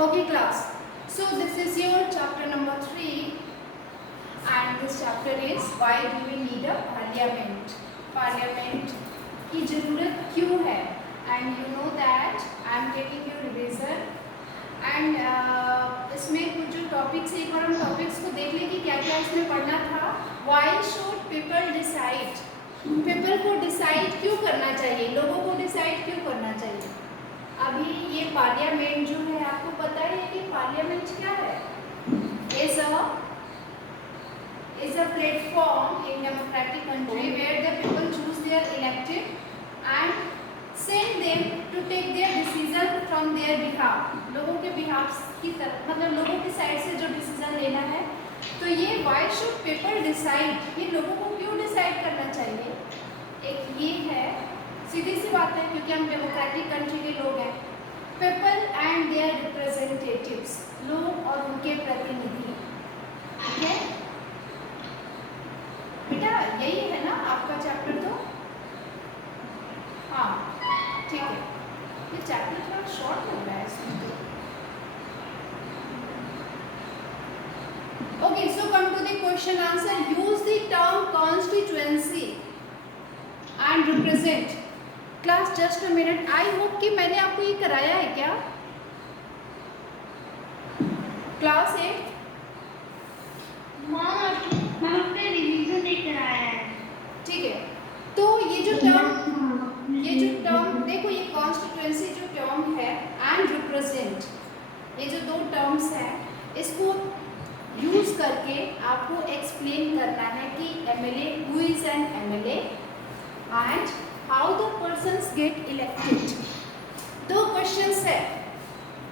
Okay class, so this is your chapter number 3 and this chapter is why do we need a parliament. Parliament की ज़रूरत क्यों है and you know that I am taking your revision and इसमें कुछ जो topics एक बार हम topics को देख लें कि क्या क्या इसमें पढ़ना था. Why should people decide? People को डिसाइड क्यों करना चाहिए, लोगों को डिसाइड क्यों करना चाहिए. अभी ये पार्लियामेंट जो है आपको पता है कि पार्लियामेंट क्या है. is a platform in democratic country where the people choose their elected and send them to take their decision from their behalf. लोगों के behalf की तरफ मतलब लोगों की साइड से जो डिसीजन लेना है. तो ये why should people decide, ये लोगों को क्यों डिसाइड करना चाहिए. एक ये है, सीधी सी बात है क्योंकि हम डेमोक्रेटिक कंट्री के लोग हैं. पीपल एंड देयर रिप्रेजेंटेटिव्स, लोग और उनके प्रतिनिधि. ठीक है बेटा, यही है ना आपका चैप्टर. तो हाँ ठीक है, ये चैप्टर थोड़ा शॉर्ट लग रहा है इसमें. Okay, so come to the question answer. Use the term constituency and represent. Class just a minute, I hope कि मैंने आपको ये कराया है क्या क्लास 8. मैम अपने रिवीजन नहीं कराया है. ठीक है, तो ये जो टर्म देखो, ये कॉन्स्टिट्यूएंसी जो टर्म है एंड रिप्रेजेंट, ये जो दो टर्म्स हैं इसको यूज करके आपको एक्सप्लेन करना है कि MLA, who is an MLA and how the persons get elected. दो क्वेश्चंस है.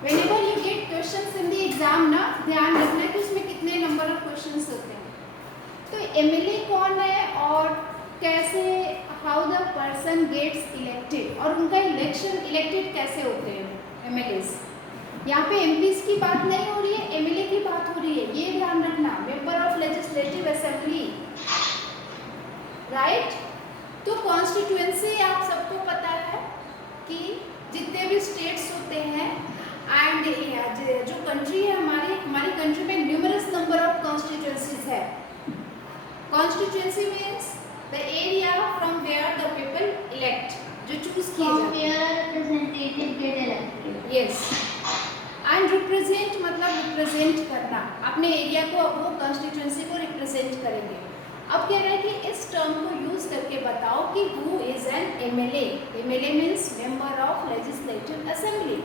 Whenever you get questions in the exam ना, ध्यान रखना कि उसमें कितने नंबर ऑफ क्वेश्चंस होते हैं. तो एमएलए कौन है और कैसे, how the person gets elected, और उनका इलेक्टेड कैसे होते हैं एमएलएस. यहाँ पे एमपीज की बात नहीं हो रही है, एमएलए की बात हो रही है, ये ध्यान रखना. Member of legislative assembly, right. तो कॉन्स्टिट्यूएंसी आप सबको पता है कि जितने भी स्टेट्स होते हैं एंड जो कंट्री है हमारी कंट्री में न्यूमरस नंबर ऑफ कॉन्स्टिट्यूएंसीज है. Constituency means the area from where the people elect, जो चूज किए जाते हैं. Representative get elected. Yes. And represent मतलब रिप्रेजेंट करना, अपने एरिया को, वो कॉन्स्टिट्यूएंसी को रिप्रेजेंट करेंगे. अब कह रहे हैं कि इस टर्म को यूज करके बताओ कि who is an MLA. MLA means member of legislative assembly.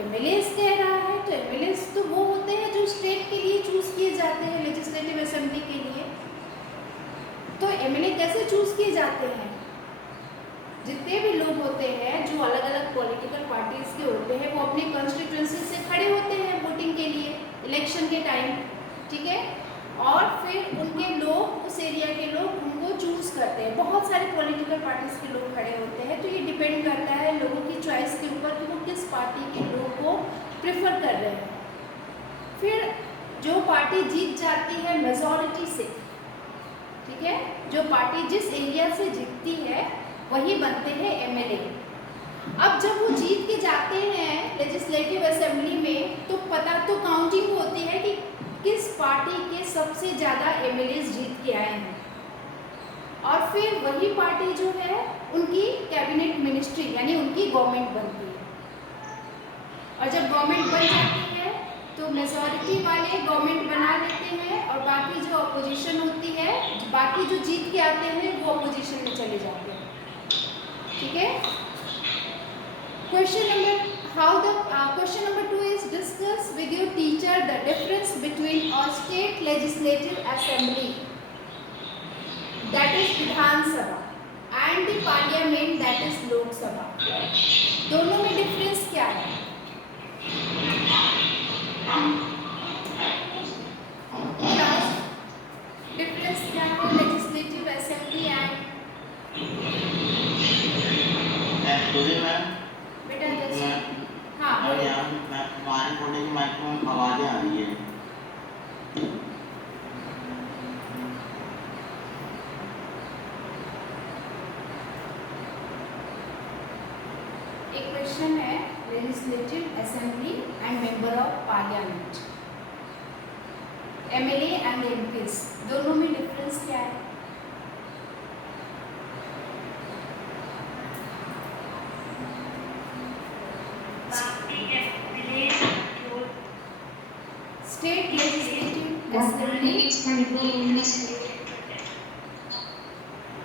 MLA कह रहा है तो एमएलए तो वो होते हैं जो स्टेट के लिए चूज किए जाते हैं लेजिस्लेटिव असेंबली के लिए. तो एमएलए कैसे चूज किए जाते हैं, जितने भी लोग होते हैं जो अलग अलग पॉलिटिकल पार्टीज के होते हैं वो अपनी कॉन्स्टिट्यूएंसी से खड़े होते हैं वोटिंग के लिए इलेक्शन के टाइम. ठीक है, और फिर उनके लोग, उस एरिया के लोग उनको चूज करते हैं. बहुत सारे पॉलिटिकल पार्टीज के लोग खड़े होते हैं. तो ये डिपेंड करता है लोगों की चॉइस के ऊपर कि वो किस पार्टी के लोग को प्रेफर कर रहे हैं. फिर जो पार्टी जीत जाती है मेजॉरिटी से, ठीक है, जो पार्टी जिस एरिया से जीतती है वही बनते हैं एमएलए. अब जब वो जीत के जाते हैं लेजिस्लेटिव असेंबली में तो पता तो काउंटिंग होती है कि किस पार्टी के सबसे ज़्यादा एमएलए जीत के आए हैं. और फिर वही पार्टी जो है उनकी कैबिनेट मिनिस्ट्री यानी उनकी गवर्नमेंट बनती है. और जब गवर्नमेंट बन जाती है तो मेजॉरिटी वाले गवर्नमेंट बना लेते हैं और बाकी जो अपोजिशन होती है, बाकी जो जीत के आते हैं वो अपोजिशन में चले जाते हैं. ठीक है. Question number 2 is discuss with your teacher the difference between a state legislative assembly, that is Vidhan Sabha, and the parliament, that is Lok Sabha. दोनों में डिफरेंस क्या है. डिफरेंस क्या है लेजिस्लेटिव असेंबली एंड बेटा जैसे हाँ और यहाँ हमारे कोने की माइक में आवाज़ें आ रही है. क्वेश्चन है legislative assembly and member of parliament, MLA and MPs, दोनों में डिफरेंस क्या है? State legislative assembly,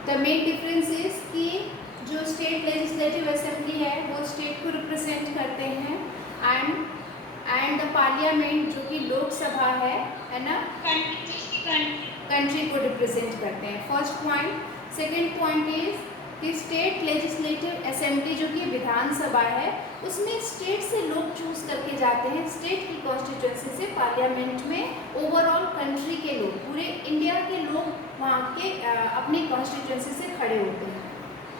the main difference is कि जो स्टेट लेजिस्लेटिव असेंबली है वो स्टेट को रिप्रेजेंट करते हैं एंड द पार्लियामेंट जो कि लोकसभा है ना, कंट्री को रिप्रेजेंट करते हैं। First point. Second point is कि स्टेट लेजिस्लेटिव असेंबली जो कि विधानसभा है उसमें स्टेट से लोग चूज करके जाते हैं, स्टेट की कॉन्स्टिट्यूंसी से पार्लियामेंट में ओवरऑल कंट्री के लोग, पूरे इंडिया के लोग वहाँ के अपनी कॉन्स्टिट्यूंसी से खड़े होते हैं।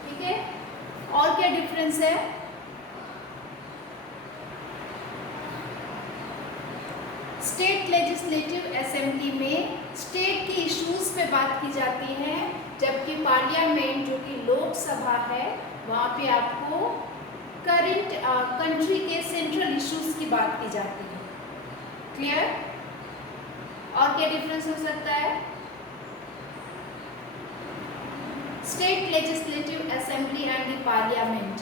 ठीक है, और क्या डिफरेंस है? स्टेट लेजिस्लेटिव असेंबली में स्टेट की इश्यूज पे बात की जाती है, जबकि पार्लियामेंट जो कि लोकसभा है वहाँ पे आपको करंट कंट्री के सेंट्रल इश्यूज की बात की जाती है। क्लियर? और क्या डिफरेंस हो सकता है? State legislative assembly and the parliament,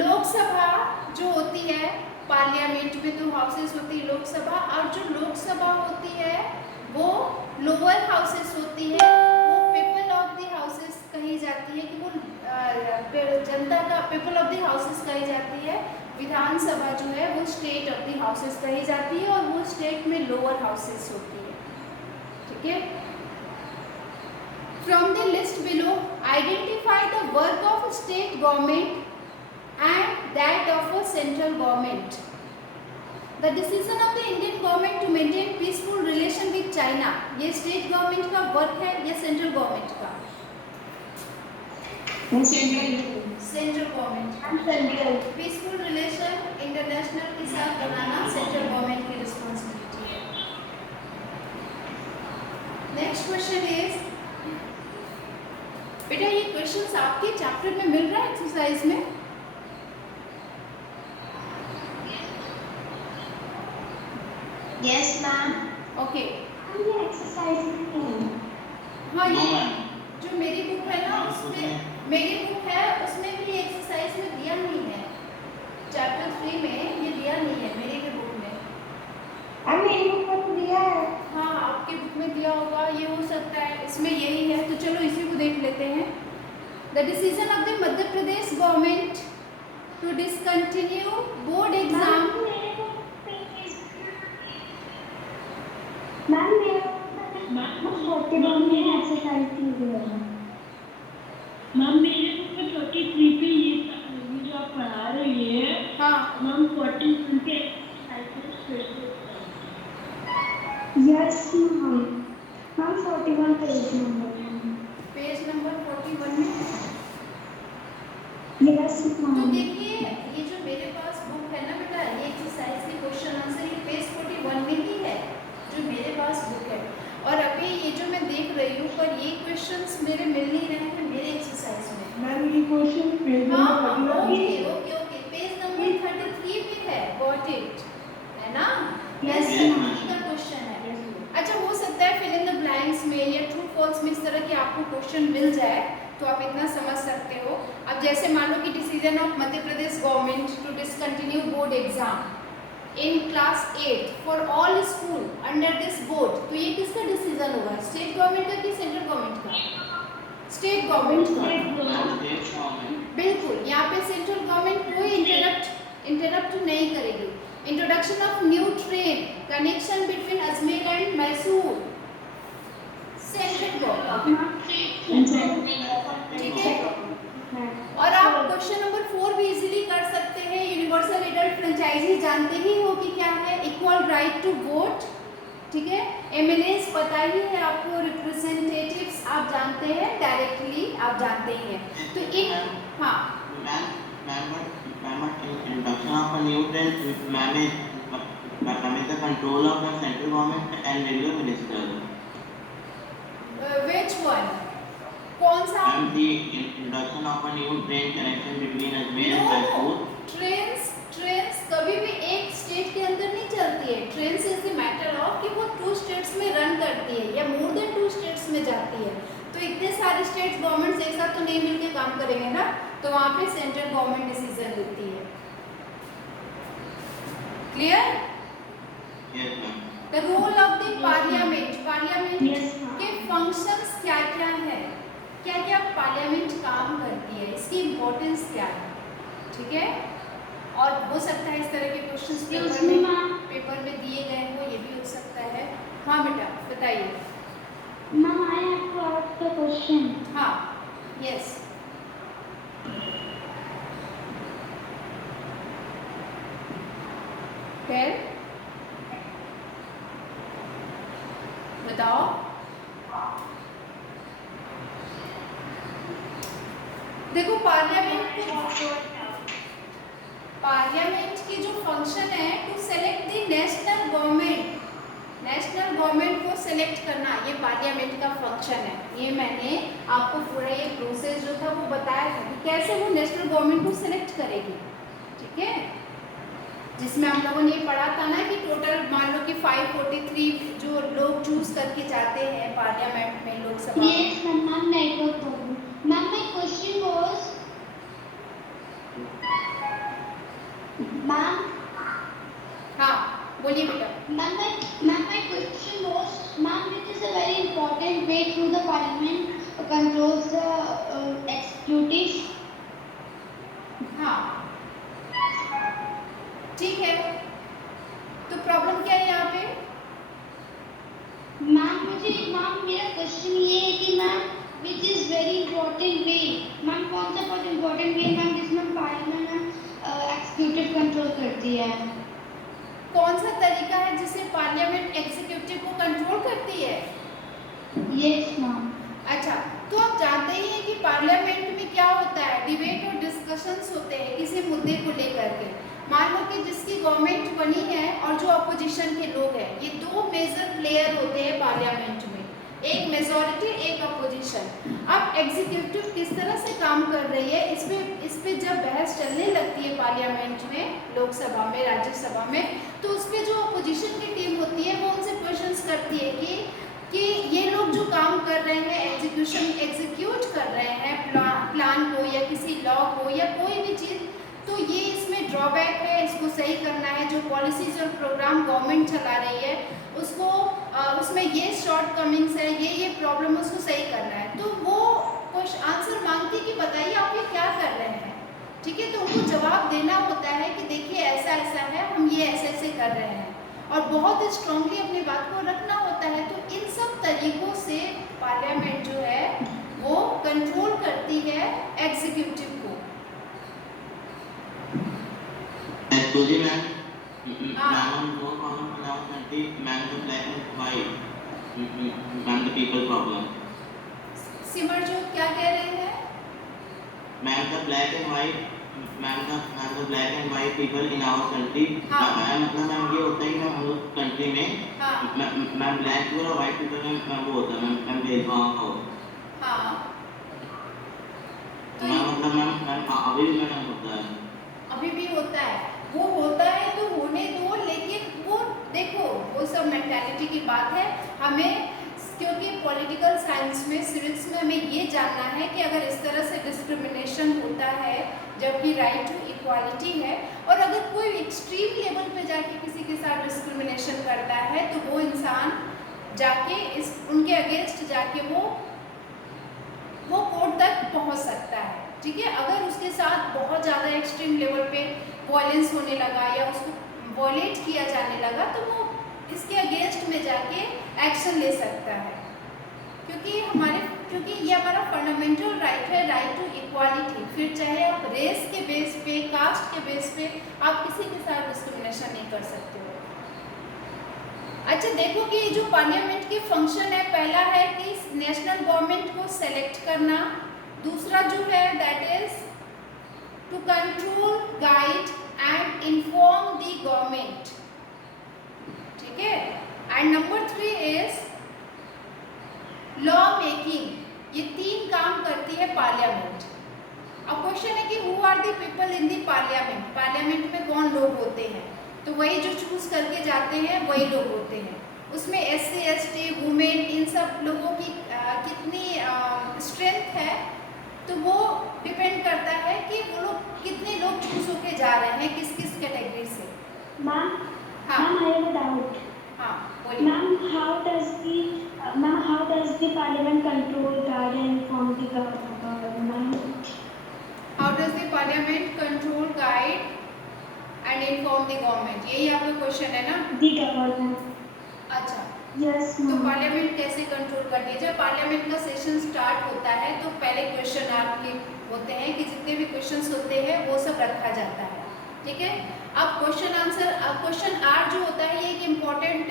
Lok Sabha जो होती है, पार्लियामेंट में तो हाउसेस होती है लोकसभा, और जो लोकसभा होती है वो लोअर हाउसेस होती है, वो पीपल ऑफ द हाउसेस कही जाती है कि वो जनता का पीपल ऑफ द हाउसेस कही जाती है। विधानसभा जो है वो स्टेट ऑफ द हाउसेस कही जाती है और वो स्टेट में लोअर हाउसेस होती है। ठीक है, from the list below identify the work of state government and that of a central government. The decision of the Indian government to maintain peaceful relation with China, ये state government का work है या central government का? Central government। Peaceful relation international के साथ बनाना central government की responsibility है। Next question is, बेटा ये questions आपके chapter में मिल रहा है exercise में? Yes, ma'am. ओके। ये एक्सरसाइज नहीं हाँ, नो ये मैम। जो मेरी बुक है ना उसमें, मेरी बुक है उसमें भी एक्सरसाइज में दिया नहीं है, चैप्टर 3 में ये दिया नहीं है मेरी भी बुक में। अब मेरी बुक में तो दिया है। हाँ, आपकी बुक में दिया होगा, ये हो सकता है इसमें यही है, तो चलो इसी को देख लेते हैं। The decision of the Madhya Pradesh government to discontinue board exam. Ma'am मेरे एक्सरसाइज की है। मैम मेरे बुक में 43 पे ये जो आप पढ़ा रही है, हाँ मैम 41 पे एक्सरसाइज फिर से yes ma'am. Ma'am 41 page number 41 में। यस तो मैम। देखिए ये जो मेरे पास बुक है ना बेटा, ये एक्सरसाइज के क्वेश्चन आंसर ये पेज 41 में ही है जो मेरे पास बुक है, और अभी ये जो मैं देख रही हूँ पर ये क्वेश्चंस मेरे मिल नहीं रहे हैं मेरे एक्सरसाइज में। मैम ये क्वेश्चन पेज हाँ number okay okay okay, page number 33 पे है, गॉट इट, है ना? Yes, ये ma'am. का क्वेश्चन है। अच्छा, हो सकता है फिल इन द ब्लैंक्स में या ट्रू फॉल्स में इस तरह के आपको क्वेश्चन मिल जाए तो आप इतना समझ सकते हो। अब जैसे मान लो कि decision of Madhya Pradesh government to discontinue board exam in class 8 for all school under this board, तो ये किसका डिसीजन होगा, स्टेट गवर्नमेंट का कि सेंट्रल गवर्नमेंट का? स्टेट गवर्नमेंट का। बिल्कुल, यहाँ पे सेंट्रल गवर्नमेंट कोई इंटरप्ट नहीं करेगी। Introduction of new train connection between Ajmer and Mysore, central government. ठीक है, और आप क्वेश्चन नंबर 4 भी इजीली कर सकते हैं। यूनिवर्सल एडल्ट फ्रेंचाइजी जानते ही हो कि क्या है, इक्वल राइट टू वोट। ठीक है, एमएलएस पता ही है आपको, रिप्रेजेंटेटिव्स आप जानते हैं, डायरेक्टली आप जानते ही हैं। तो एक हाँ Introduction of a new train manage the control of the central government and regular minister. which one, कौन सा? And the introduction of a new train connection between Ajmer and Jaipur trains कभी भी एक स्टेट के अंदर नहीं चलती है। Trains is the matter of कि वो 2 स्टेट्स में रन करती है या मोर देन 2 स्टेट्स में जाती है। तो इतने सारे स्टेट्स गवर्नमेंट्स एक साथ तो नहीं मिलके काम करेंगे ना, तो वहाँ पे सेंट्रल गवर्नमेंट डिसीजन लेती है। Clear? Yes, ma'am. The role of the parliament, parliament Yes, ma'am. के फंक्शंस क्या क्या है, क्या क्या पार्लियामेंट काम करती है, इसकी इम्पोर्टेंस क्या है, ठीक है। और हो सकता है इस तरह के क्वेश्चंस पेपर में दिए गए हो, ये भी हो सकता है। हाँ बेटा बताइए। Ma'am, I have to ask the question. हाँ, यस। फिर बताओ। देखो पार्लियामेंट की जो फंक्शन है to select the national government को सेलेक्ट करना, ये पार्लियामेंट का फंक्शन है। ये मैंने आपको पूरा ये प्रोसेस जो था वो बताया था कि कैसे वो नेशनल गवर्नमेंट को सेलेक्ट करेगी, ठीक है। जिसमें हम लोगों ने ये पढ़ा था ना कि टोटल मान लो कि 543 जो लोग चूज करके जाते हैं पार्लियामेंट में, लोकसभा में। Yes, ma'am, network problem. Ma'am, my question was, ma'am, हाँ बोलिए बेटा। ma'am, my question was, ma'am, it is a very important way through the parliament controls the executive. हाँ ठीक है, तो प्रॉब्लम क्या है यहाँ पे? मैम मेरा क्वेश्चन ये है कि ma'am which is very important way, ma'am कौन सा बहुत इंपॉर्टेंट वे मैम जिसमें पार्लियामेंट एग्जीक्यूटिव कंट्रोल करती है? कौन सा तरीका है जिससे पार्लियामेंट एग्जीक्यूटिव को कंट्रोल करती है? Yes ma'am. अच्छा, तो आप जानते ही हैं कि पार्लियामेंट में क्या होता है, डिबेट और डिस्कशंस होते हैं किसी मुद्दे को लेकर के। मान लो कि जिसकी गवर्नमेंट बनी है और जो अपोजिशन के लोग हैं, ये 2 मेजर प्लेयर होते हैं पार्लियामेंट में, एक मेजॉरिटी एक अपोजिशन। अब एग्जीक्यूटिव किस तरह से काम कर रही है इस पे जब बहस चलने लगती है पार्लियामेंट में, लोकसभा में, राज्यसभा में, तो उस पे जो अपोजिशन की टीम होती है वो उनसे क्वेश्चंस करती है कि ये लोग जो काम कर रहे हैं, एग्जीक्यूट कर रहे हैं प्लान को या किसी लॉ को या कोई भी चीज़, तो ये इसमें ड्रॉबैक है, इसको सही करना है। जो पॉलिसीज और प्रोग्राम गवर्नमेंट चला रही है उसको उसमें ये शॉर्ट कमिंग्स है, ये प्रॉब्लम, उसको सही करना है। तो वो आंसर मांगती कि बताइए आप ये क्या कर रहे हैं, ठीक है। तो उनको जवाब देना होता है कि देखिए ऐसा ऐसा है, हम ये ऐसे ऐसे कर रहे हैं, और बहुत स्ट्रांगली अपनी बात को रखना होता है। तो इन सब तरीकों से पार्लियामेंट जो है वो कंट्रोल करती है एग्जीक्यूटिव को। Actually, ma'am, ma'am, no problem in our country. Ma'am, the black and white. Ma'am, the people problem. सिमर जो क्या कह रहे हैं? Ma'am, the black and white. Ma'am, the black and white people in our country. हाँ। मतलब ma'am ये होता है कि हम लोग कंट्री में हाँ मैम ब्लैक पीपल और व्हाइट पीपल में मैम वो होता है मैम भेदभाव हो। हाँ, तो मैम मतलब मैम अभी भी मैम होता है। अभी भी होता है, वो होता है तो होने दो, लेकिन वो देखो वो सब मेंटालिटी की बात है। हमें क्योंकि पॉलिटिकल साइंस में, सिविक्स में हमें ये जानना है कि अगर इस तरह से डिस्क्रिमिनेशन होता है जबकि राइट टू इक्वालिटी है, और अगर कोई एक्सट्रीम लेवल पे जाके किसी के साथ डिस्क्रिमिनेशन करता है तो वो इंसान जाके उनके अगेंस्ट जाके वो कोर्ट तक पहुंच सकता है, ठीक है। अगर उसके साथ बहुत ज़्यादा एक्सट्रीम लेवल पे वायलेंस होने लगा या उसको वॉयलेट किया जाने लगा तो वो इसके अगेंस्ट में जाके एक्शन ले सकता है, क्योंकि ये हमारा फंडामेंटल राइट है, राइट टू इक्वालिटी। फिर चाहे आप रेस के बेस पे, कास्ट के बेस पे आप किसी के साथ डिस्क्रिमिनेशन नहीं कर सकते हो। अच्छा देखो कि जो पार्लियामेंट के फंक्शन है, पहला है कि नेशनल गवर्नमेंट को सेलेक्ट करना, दूसरा जो है that is to control, guide and inform the government, ठीक है। And number 3 is law making. ये 3 काम करती है पार्लियामेंट। अब क्वेश्चन है कि who are are the people in the parliament, parliament में कौन लोग होते हैं, तो वही जो चूज करके जाते हैं वही लोग होते हैं। उसमें SC ST वुमेन इन सब लोगों की कितनी स्ट्रेंथ है, तो वो डिपेंड करता है कि वो लोग कितने लोग चूज होके जा रहे हैं किस किस कैटेगरी से। मैम हाँ ma'am I have a doubt. हाँ बोलिए। Ma'am how does the parliament control guide and form the government? How does the parliament control guide and inform the government, यही आपका क्वेश्चन है ना? The government. अच्छा, yes तो ma'am. Parliament कैसे control करती है? जब पार्लियामेंट का सेशन स्टार्ट होता है तो पहले क्वेश्चन आपके होते हैं कि जितने भी क्वेश्चंस होते हैं वो सब रखा जाता है, ठीक है। अब क्वेश्चन आंसर, क्वेश्चन आर जो होता है ये एक इम्पॉर्टेंट,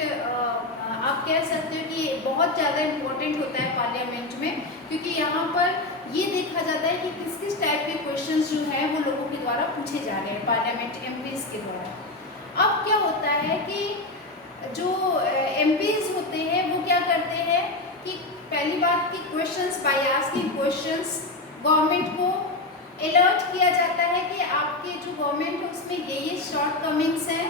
आप कह सकते हो कि बहुत ज़्यादा इम्पोर्टेंट होता है पार्लियामेंट में, क्योंकि यहाँ पर ये देखा जाता है कि किस किस टाइप के क्वेश्चंस जो हैं वो लोगों के द्वारा पूछे जा रहे हैं, पार्लियामेंट MPs के द्वारा। अब क्या होता है कि जो MPs होते हैं वो क्या करते हैं कि पहली बात कि क्वेश्चंस, बायास की क्वेश्चंस गवर्नमेंट को अलर्ट किया जाता है कि आपके जो गवर्नमेंट है उसमें ये शॉर्ट कमिंग्स हैं,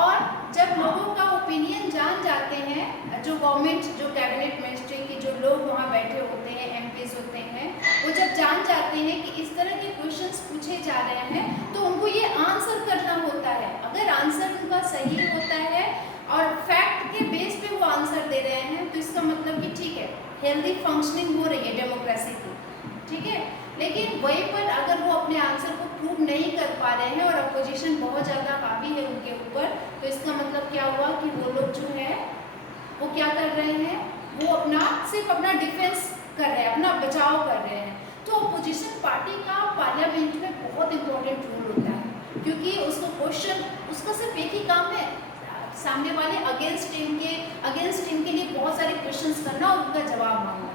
और जब लोगों का ओपिनियन जान जाते हैं, जो गवर्नमेंट, जो कैबिनेट मिनिस्ट्री के जो लोग वहाँ बैठे होते हैं, MPs होते हैं, वो जब जान जाते हैं कि इस तरह के क्वेश्चंस पूछे जा रहे हैं तो उनको ये आंसर करना होता है। अगर आंसर उनका सही होता है और फैक्ट के बेस पे वो आंसर दे रहे हैं तो इसका मतलब कि ठीक है, हेल्दी फंक्शनिंग हो रही है डेमोक्रेसी की, ठीक है। लेकिन वहीं पर अगर वो अपने आंसर को प्रूव नहीं कर पा रहे हैं और अपोजिशन बहुत ज़्यादा हावी है उनके ऊपर, तो इसका मतलब क्या हुआ कि वो लोग जो है वो क्या कर रहे हैं, वो सिर्फ अपना डिफेंस कर रहे हैं, अपना बचाव कर रहे हैं। तो अपोजिशन पार्टी का पार्लियामेंट में बहुत इंपॉर्टेंट रोल होता है, क्योंकि उसको क्वेश्चन, उसका सिर्फ एक ही काम है, सामने वाले अगेंस्ट टीम के लिए बहुत सारे क्वेश्चंस करना और उनका जवाब मांगना,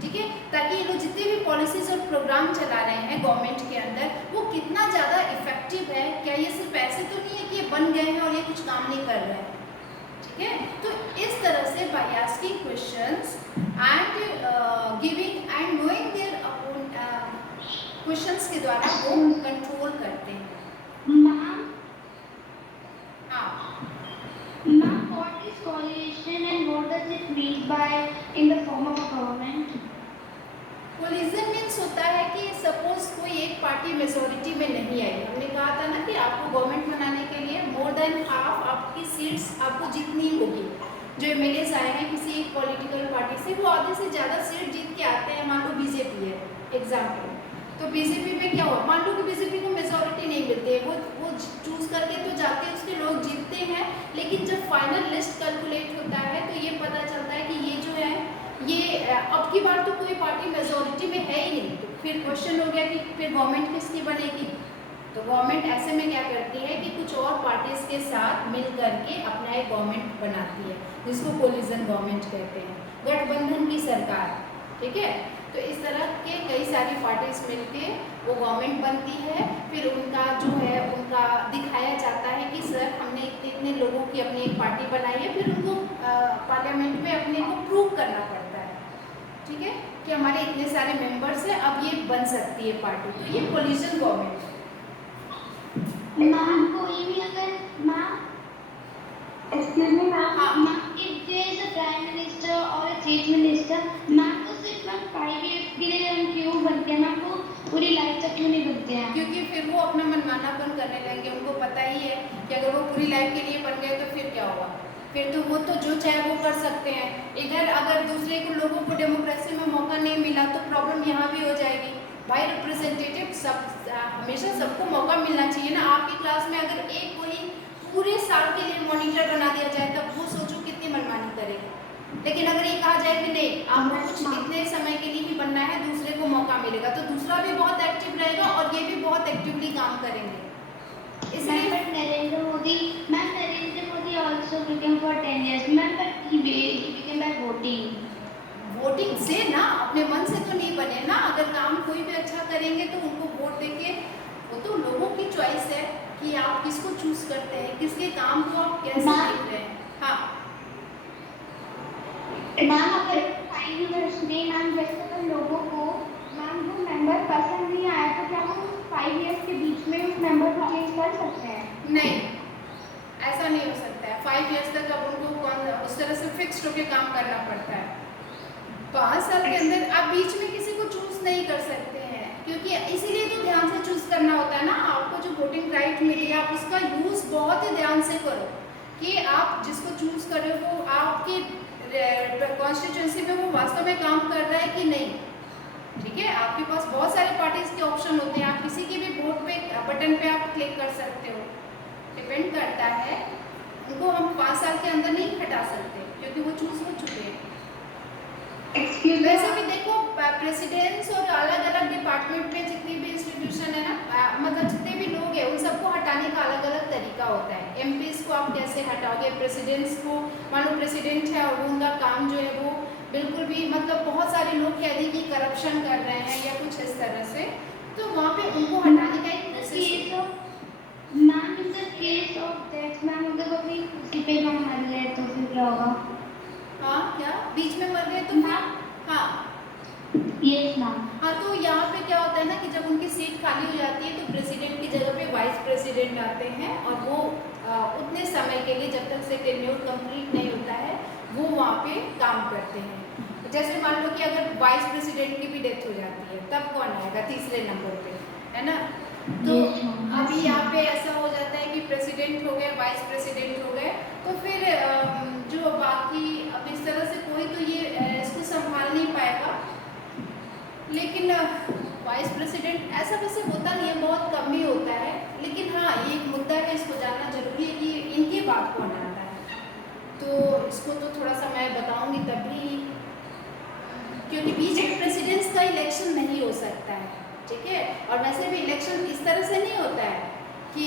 ठीक है, ताकि ये लोग जितने भी पॉलिसीज और प्रोग्राम चला रहे हैं गवर्नमेंट के अंदर वो कितना ज़्यादा इफेक्टिव है, क्या ये सिर्फ ऐसे तो नहीं है कि ये बन गए हैं और ये कुछ काम नहीं कर रहे हैं, ठीक है। तो इस तरह से by asking questions and giving and knowing their questions के द्वारा वो कंट्रोल करते हैं। Ma'am, हाँ, what is coalition and what does it mean by in the form of a government? Collision means होता है कि सपोज कोई एक पार्टी मेजोरिटी में नहीं आई, हमने कहा था ना कि आपको गवर्नमेंट बनाने के लिए मोर देन हाफ आपकी सीट्स आपको जीतनी होगी। जो MLAs आए हैं किसी एक पॉलिटिकल पार्टी से, वो आधे से ज़्यादा सीट जीत के आते हैं। मान लो बीजेपी है एग्जाम्पल, तो बीजेपी में क्या हुआ, मान लो कि बीजेपी को मेजोरिटी नहीं मिलती है, वो चूज करके तो जाते हैं, उसके लोग जीतते हैं, लेकिन जब फाइनल लिस्ट कैलकुलेट होता है तो ये पता चलता है कि ये जो है ये अब की बार तो कोई पार्टी मेजोरिटी में है ही नहीं। तो फिर क्वेश्चन हो गया कि फिर गवर्नमेंट किसकी बनेगी, तो गवर्नमेंट ऐसे में क्या करती है कि कुछ और पार्टीज के साथ मिल करके अपना एक गवर्नमेंट बनाती है, जिसको कोलिजन गवर्नमेंट कहते हैं, गठबंधन की सरकार, ठीक है। तो इस तरह के कई सारी पार्टीज मिलके वो गवर्नमेंट बनती है, फिर उनका जो है उनका दिखाया जाता है कि सर हमने इतने लोगों की अपनी एक पार्टी बनाई है, फिर उनको पार्लियामेंट में अपने को प्रूव करना पड़ता है, ठीक है, कि हमारे इतने सारे मेंबर्स हैं, अब ये बन सकती है पार्टी। तो ये कोलिजन गवर्नमेंट है। Ma'am, कोई भी अगर ma'am, excuse me ma'am, हाँ। ma'am, if there is a prime minister or a chief minister, ma'am तो सिर्फ मैम 5 years के लिए हम क्यों बनते हैं, मैम वो पूरी लाइफ तक क्यों नहीं बनते हैं? क्योंकि फिर वो अपना मनमानापन करने लगेंगे, उनको पता ही है कि अगर वो पूरी लाइफ के लिए बन गए तो फिर क्या होगा, फिर तो वो तो जो चाहे वो कर सकते हैं। इधर अगर दूसरे को लोगों को डेमोक्रेसी में मौका नहीं मिला तो प्रॉब्लम यहाँ भी हो जाएगी। भाई रिप्रेजेंटेटिव सब हमेशा सबको मौका मिलना चाहिए ना। आपकी क्लास में अगर एक कोई पूरे साल के लिए मॉनिटर बना दिया जाए तब वो सोचो कितनी मनमानी करेगा। लेकिन अगर ये कहा जाए कि नहीं आपको कुछ इतने समय के लिए भी बनना है, दूसरे को मौका मिलेगा, तो दूसरा भी बहुत एक्टिव रहेगा और ये भी बहुत एक्टिवली काम करेंगे। इसलिए But Narendra Modi also became for 10 years, ma'am, but he became by voting. Voting से ना, अपने मन से तो नहीं बने ना। अगर काम कोई भी अच्छा करेंगे तो उनको वोट देके, वो तो लोगों की चॉइस है कि आप किसको चूज करते हैं, किसके काम को आप कैसे देख रहे हैं। हाँ मैम अगर 5 years में मैम जैसे अगर लोगों को मैम वो मेंबर पसंद नहीं आया तो क्या हम 5 इयर्स के बीच में उस मेंबर को चेंज कर सकते हैं? नहीं, ऐसा नहीं हो सकता है। 5 इयर्स तक अब उनको उस तरह से फिक्स्ड होकर काम करना पड़ता है। 5 साल के अंदर आप बीच में किसी को चूज नहीं कर सकते हैं, क्योंकि इसीलिए तो ध्यान से चूज करना होता है ना। आपको जो वोटिंग राइट मिली है आप उसका यूज बहुत ही ध्यान से करो कि आप जिसको चूज कर रहे हो वो आपकी कॉन्स्टिट्यूंसी में वो वास्तव में काम कर रहा है कि नहीं। ठीक है, आपके पास बहुत सारे पार्टीज के ऑप्शन होते हैं, आप किसी के भी वोट पे बटन पे आप क्लिक कर सकते हो। डिपेंड करता है, उनको हम 5 साल के अंदर नहीं हटा सकते क्योंकि वो चूज हो चुके हैं। एक्सक्यूज वैसे भी देखो प्रेसिडेंट्स और अलग अलग डिपार्टमेंट में जितनी भी इंस्टीट्यूशन है ना, मतलब जितने भी लोग हैं उन सबको हटाने का अलग अलग तरीका होता है। एमपीज को आप कैसे हटाओगे, प्रेसिडेंट्स को, मान लो प्रेसिडेंट है और उनका काम जो है वो बिल्कुल भी मतलब बहुत सारे लोग कह दें कि करप्शन कर रहे हैं या कुछ इस तरह से, तो वहाँ पे उनको हटाने का एक प्रोसेस होता है। Ma'am in the case of that ma'am अगर वो अपनी कुर्सी पे ना मर गए तो फिर क्या होगा? हाँ, क्या बीच में मर गए तो फिर? हाँ यस मैम। हाँ, तो यहाँ पे क्या होता है ना कि जब उनकी सीट खाली हो जाती है तो प्रेसिडेंट की जगह पे वाइस प्रेसिडेंट आते हैं और वो उतने समय के लिए जब तक से टेन्योर कंप्लीट नहीं होता है वो वहाँ पे काम करते हैं। जैसे मान लो कि अगर वाइस प्रेसिडेंट की भी डेथ हो जाती है तब कौन आएगा तीसरे नंबर पे, है ना। तो अभी यहाँ पे ऐसा हो जाता है कि प्रेसिडेंट हो गए, वाइस प्रेसिडेंट हो गए, तो फिर जो बाकी अब इस तरह से कोई तो ये इसको संभाल नहीं पाएगा। लेकिन वाइस प्रेसिडेंट ऐसा वैसे होता नहीं है, बहुत कम ही होता है। लेकिन हाँ, ये एक मुद्दा है, इसको जानना जरूरी है कि इनके बाद कौन आता है। तो इसको तो थोड़ा सा मैं बताऊंगी तभी, क्योंकि बीच में प्रेसिडेंट्स का इलेक्शन नहीं हो सकता है। ठीक है, और वैसे भी इलेक्शन इस तरह से नहीं होता है कि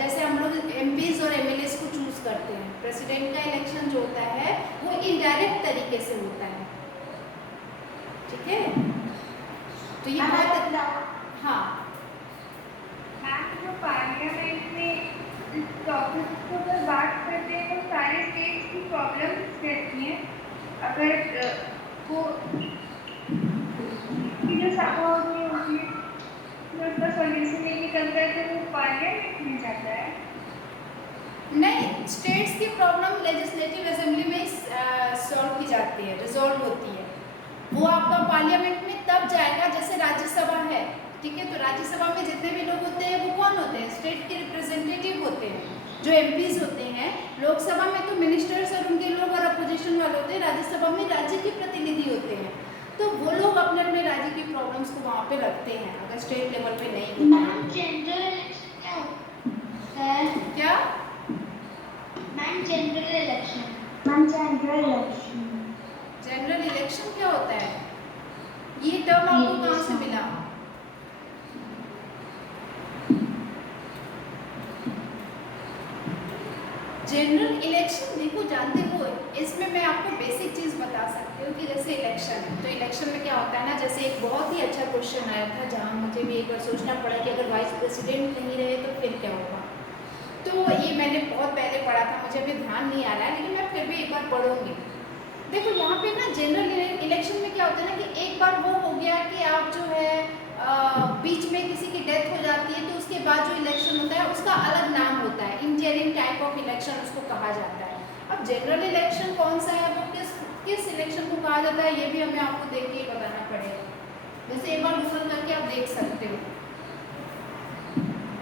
जैसे हम लोग एमपीज और एमएलएस को चूज करते हैं। प्रेसिडेंट का इलेक्शन जो होता है वो इनडायरेक्ट तरीके से होता है। ठीक है, तो ये बात, हाँ मैम जो पार्लियामेंट में इस टॉपिक को अगर बात करते हैं तो सारे स्टेट्स की प्रॉब्लम्स रहती हैं। अगर वो की जो सभा होती है उसमें जो उसका सॉल्यूशन नहीं निकलता है तो वो पार्लियामेंट में जाता है। नहीं, स्टेट्स की प्रॉब्लम लेजिस्लेटिव असेंबली में सॉल्व की जाती है, रिजॉल्व होती है। वो आपका पार्लियामेंट में तब जाएगा जैसे राज्यसभा है। ठीक है, तो राज्यसभा में जितने भी लोग होते हैं वो कौन होते हैं? स्टेट के रिप्रेजेंटेटिव होते हैं, जो एमपीज होते हैं। लोकसभा में तो मिनिस्टर्स और उनके लोग और अपोजिशन वाले होते हैं, राज्यसभा में राज्य के प्रतिनिधि होते हैं। तो वो लोग अपने अपने राज्य की प्रॉब्लम्स को वहाँ पे रखते हैं अगर स्टेट लेवल पे नहीं होता मैम जनरल इलेक्शन क्या होता है? क्या ma'am general election. Ma'am general election. General election क्या होता है? ये टर्म आपको कहाँ से मिला? जनरल इलेक्शन देखो, जानते हो इसमें मैं आपको बेसिक चीज़ बता सकती हूँ कि जैसे इलेक्शन है तो इलेक्शन में क्या होता है ना, जैसे एक बहुत ही अच्छा क्वेश्चन आया था जहाँ मुझे भी एक बार सोचना पड़ा कि अगर वाइस प्रेसिडेंट नहीं रहे तो फिर क्या होगा। तो ये मैंने बहुत पहले पढ़ा था, मुझे अभी ध्यान नहीं आ रहा है, लेकिन मैं फिर भी एक बार पढ़ूंगी। देखो यहाँ पे ना जनरल इलेक्शन में क्या होता है ना कि एक बार वो हो गया कि आप जो है बीच में किसी की डेथ हो जाती है तो उसके बाद जो इलेक्शन होता है उसका अलग नाम होता है, इंटरिम टाइप ऑफ इलेक्शन उसको कहा जाता है। अब जनरल इलेक्शन कौन सा है, वो किस इलेक्शन को कहा जाता है, ये भी हमें आपको देख के बताना पड़ेगा। जैसे एक बार गूगल करके आप देख सकते हो।